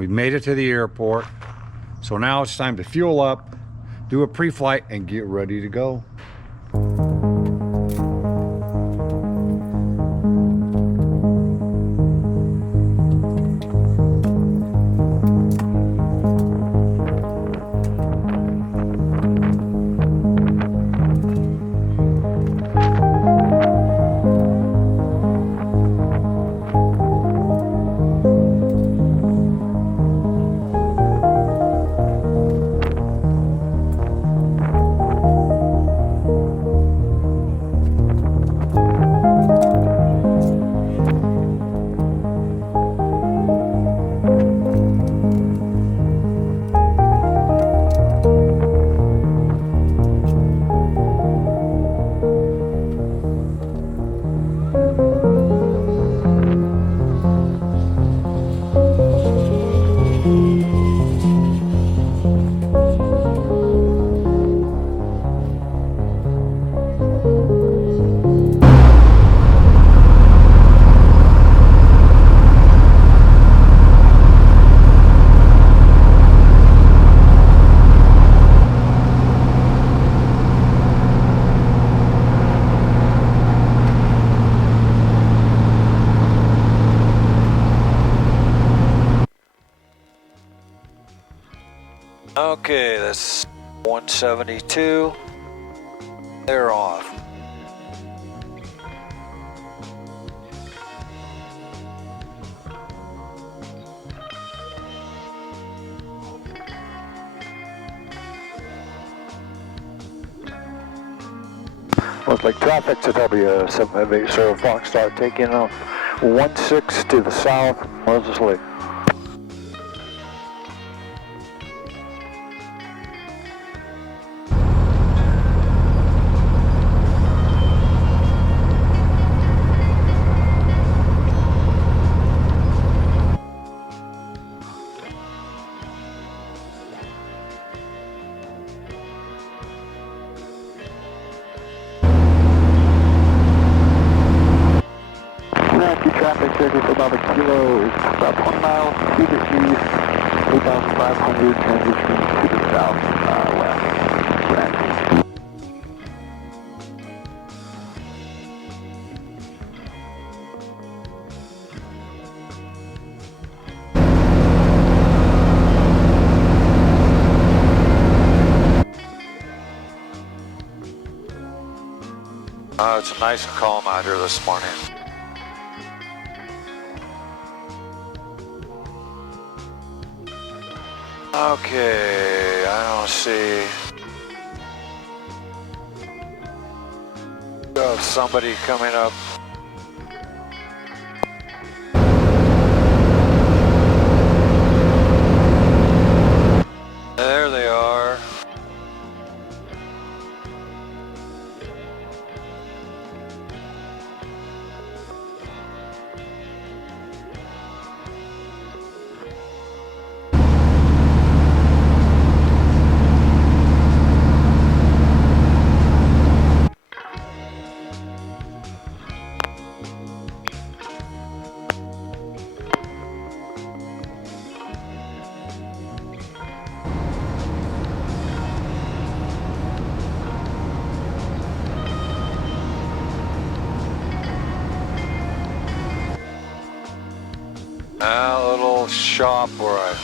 we made it to the airport. So now it's time to fuel up, do a pre-flight, and get ready to go. Okay, that's 172. They're off. Looks like traffic, Cibabria 7580 Foxtrot taking off 16 to the south, Moses Lake. Traffic 30 for about a kilo is about 20 miles to the east, 8,500 transitioning to the south west. Right. It's nice and calm out here this morning. Okay, I don't see. Got somebody coming up. There they are. A little shop where I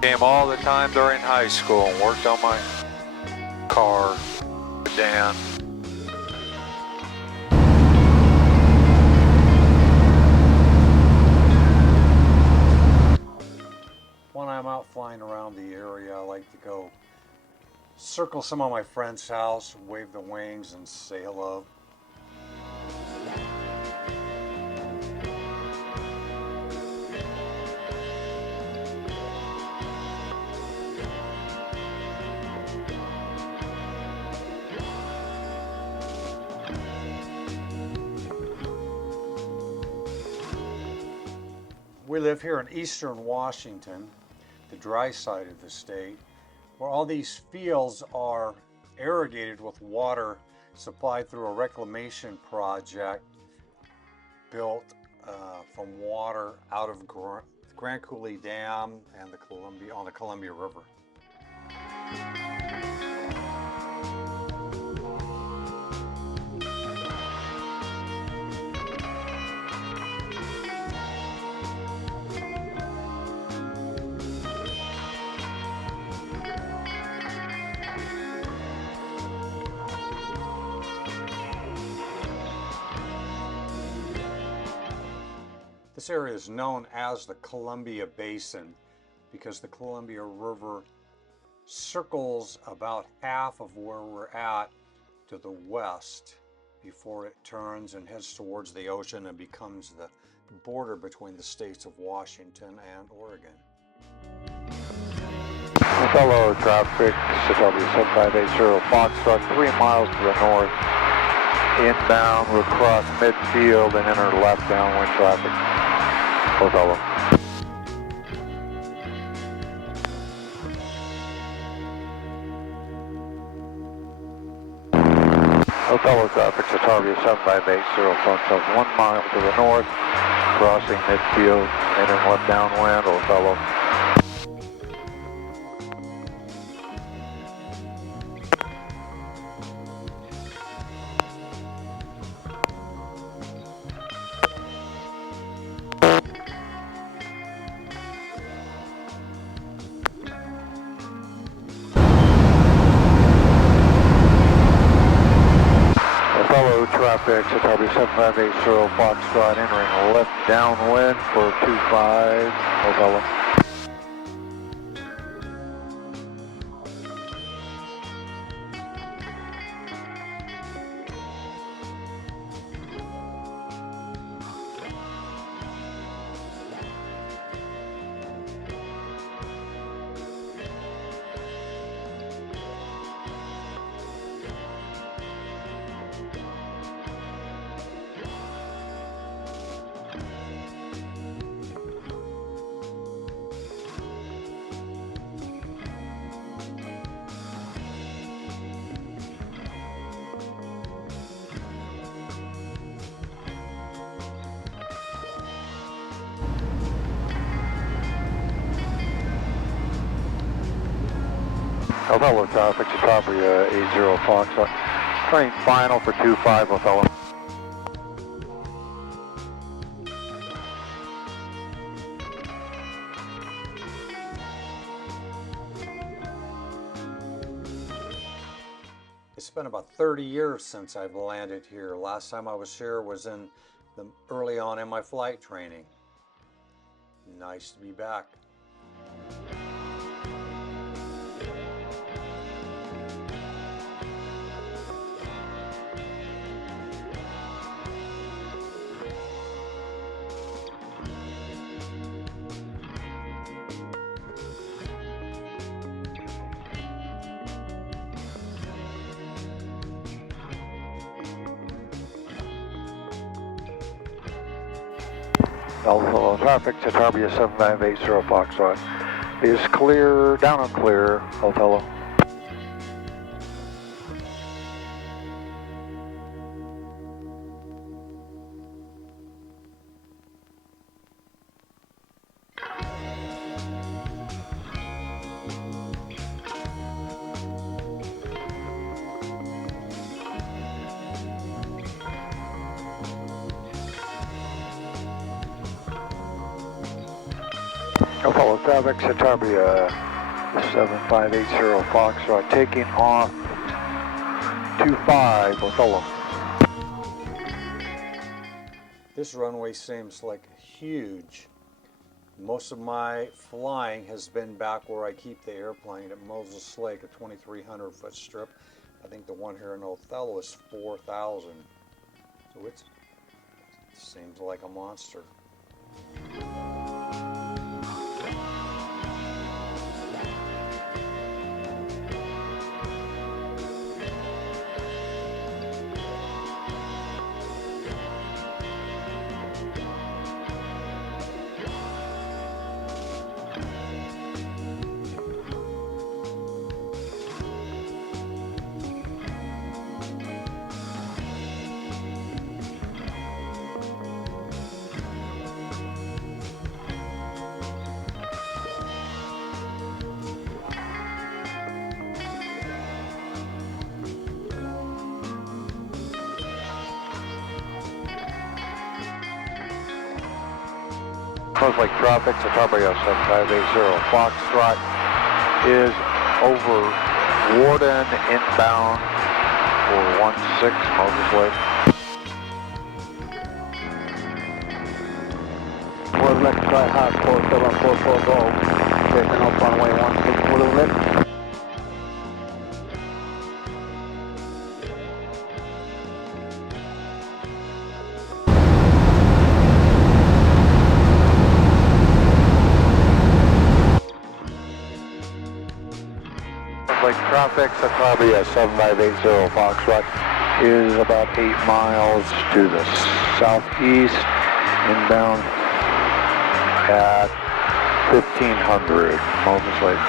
came all the time during high school and worked on my car, Dan. When I'm out flying around the area, I like to go circle some of my friends' house, wave the wings, and say hello. We live here in eastern Washington, the dry side of the state, where all these fields are irrigated with water supplied through a reclamation project built from water out of Grand Coulee Dam and on the Columbia River. This area is known as the Columbia Basin because the Columbia River circles about half of where we're at to the west before it turns and heads towards the ocean and becomes the border between the states of Washington and Oregon. Hello, traffic, Cibabria 7580 Foxtrot, 3 miles to the north. Inbound, we'll cross midfield and enter left downwind traffic. Hello. Hello, traffic, Cibabria 7580 Foxtrot, 1 mile to the north, crossing midfield, entering left downwind. Hello. Fellow traffic, Cibabria 7580 Foxtrot, entering left downwind for 25, Hello. Hello, traffic, Cibabria 80 Foxtrot. Train final for 25, Othello. It's been about 30 years since I've landed here. Last time I was here was in early on in my flight training. Nice to be back. Hello, traffic, Cibabria 7580 Foxtrot. Is clear, down and clear, Othello. Hello, traffic, Cibabria 7580 Foxtrot, taking off 25, Othello. This runway seems like huge. Most of my flying has been back where I keep the airplane at Moses Lake, a 2,300 foot strip. I think the one here in Othello is 4,000. So it seems like a monster. Looks like traffic, Cibabria 7580 Foxtrot is over Warden inbound for 16 Moses Lake. Was left sky hot 4744 Golf, taking off runway 16 Moses Lake. Like traffic, Cibabria 7580 Foxtrot is about 8 miles to the southeast, inbound at 1500 Moses Lake.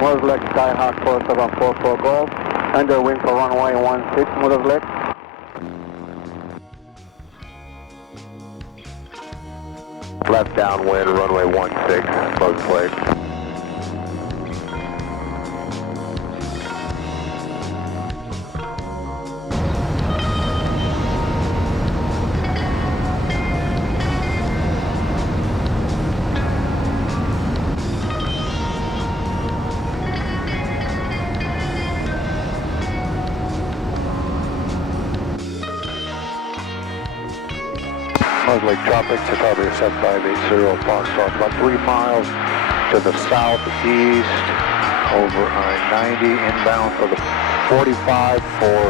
Moses Lake Skyhawk 4744 Golf, under wing for runway 16 Moses Lake. Left downwind, runway 16, Moses Lake. Moses Lake traffic, Cibabria 7580 Foxtrot, about 3 miles to the southeast over I-90, inbound for the 45 for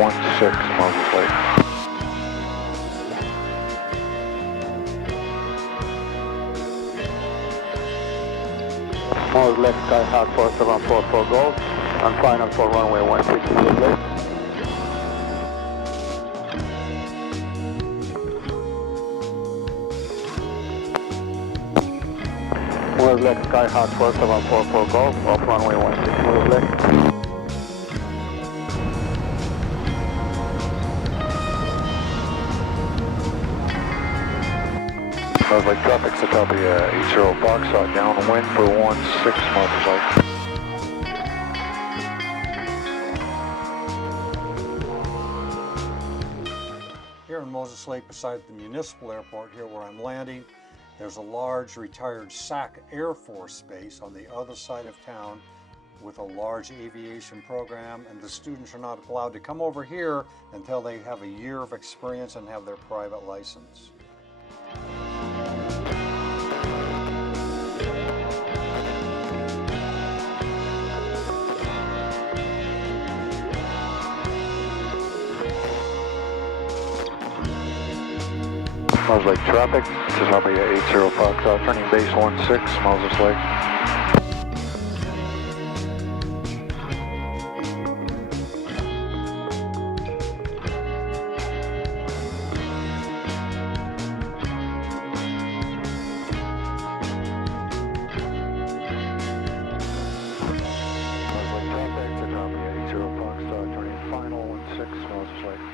16 Moses Lake. Moses Lake Skyhawk 4744 Golf, and final for runway 16 Moses Lake. Moses Lake Skyhawk 4744 Golf, off runway 16 Moses Lake. Moses Lake traffic, Cibabria 80 Foxtrot, downwind for 16 Moses Lake. Here in Moses Lake, beside the municipal airport, here where I'm landing, there's a large retired SAC Air Force base on the other side of town with a large aviation program, and the students are not allowed to come over here until they have a year of experience and have their private license. Moses Lake traffic, Cibabria 80 Foxtrot, turning base 16 Moses Lake. Moses Lake traffic, Cibabria 80 Foxtrot, turning final 16 Moses Lake.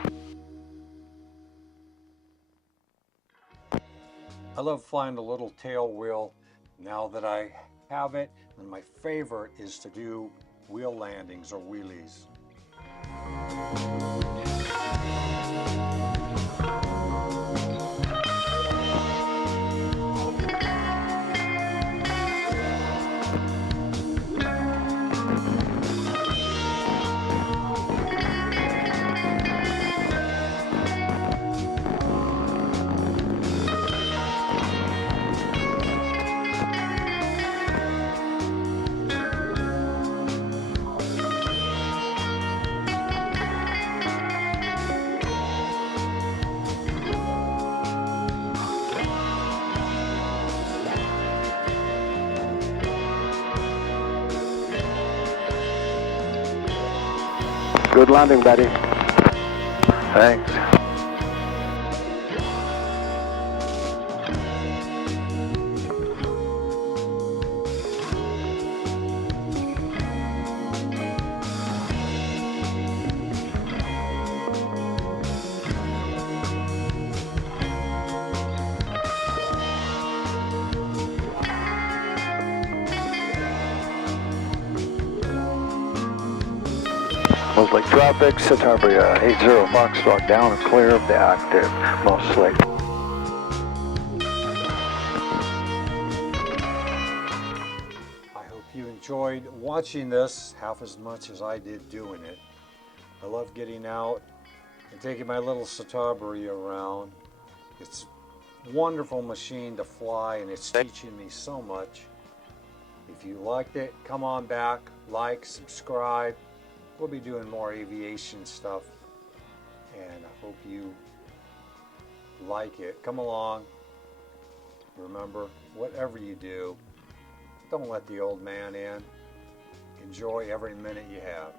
I love flying the little tail wheel now that I have it, and my favorite is to do wheel landings or wheelies. Good landing, buddy. Thanks. Mostly traffic, Cibabria 80 Foxtrot down and clear of the active, mostly. I hope you enjoyed watching this half as much as I did doing it. I love getting out and taking my little Cibabria around. It's a wonderful machine to fly, and it's teaching me so much. If you liked it, come on back, like, subscribe. We'll be doing more aviation stuff, and I hope you like it. Come along. Remember, whatever you do, don't let the old man in. Enjoy every minute you have.